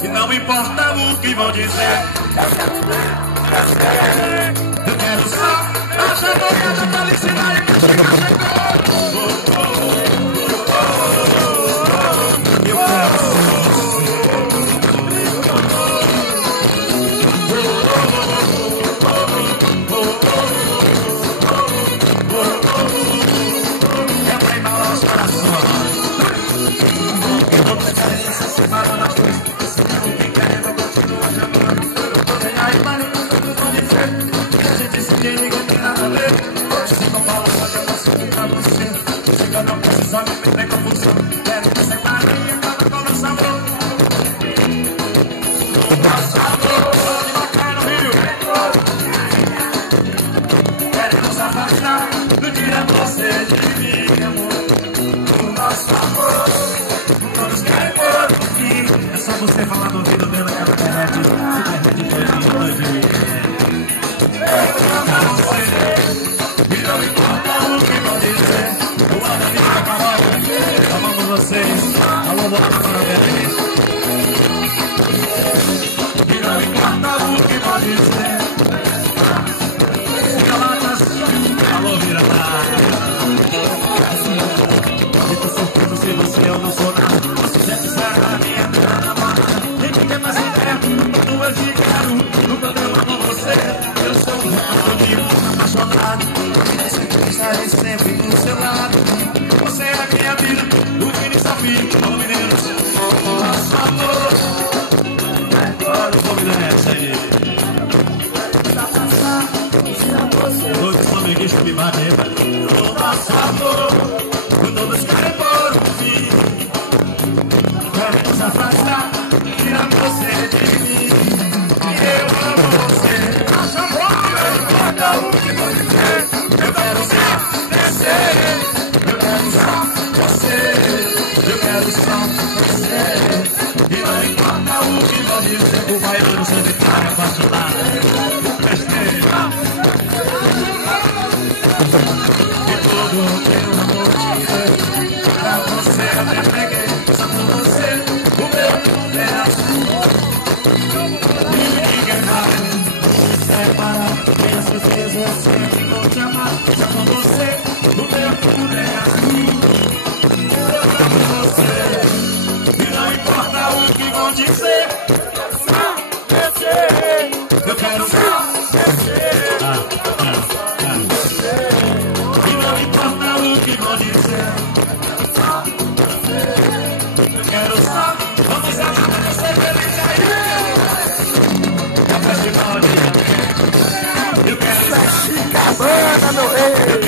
E não importa o que vão dizer. Eu quero só essa boca da felicidade que chegou. Eu quero não precisa me meter confusão. Quero que você pare e acabe com o nosso amor. O nosso amor de macar no Rio. Quero nos afastar do dia você de mim, amor. O nosso amor, todos querem por fim. É só você falar no ouvido dela que ela derrete. Se derrete doidinho. Eu amo você e não importa o que vão dizer. Boa amiga Carol, amamos vocês. Alô, boa parabéns. E não importa o que pode dizer. Caladas, alô, vira-lata. Fico surpreso se você eu não sou nada. Você sempre será a minha namorada. Nem me dê mais ideia, quando eu te quero. Nunca deu amor você. Eu sou um rato apaixonado. Sempre estarei sempre do seu lado. Você é a minha vida, o que nem sabia. Ô menino, nosso amor. Olha o povo dessa aí. Todos são amiguinhos que me batem. O nosso amor, todos querem por um fim. Querem nos afastar, tirar você de mim. E eu amo você. Nosso amor, não importa o que vou dizer. Eu quero ser, descer. Eu quero só você. Eu quero só você. E não importa o que vão dizer. O baiano sempre tá apaixonado. Besteira. E tudo tem uma notícia. Pra você eu até peguei. Só por você o meu mundo é azul. E ninguém vai me separar. Minha certeza eu sempre vou te amar. Só por você o meu mundo é azul. Eu amo você. E não importa o que vão dizer. Eu quero só descer. E não importa o que vão dizer. Eu quero só. Vamos amar você feliz aí. É festival de. Eu quero só. Chicabana, meu rei.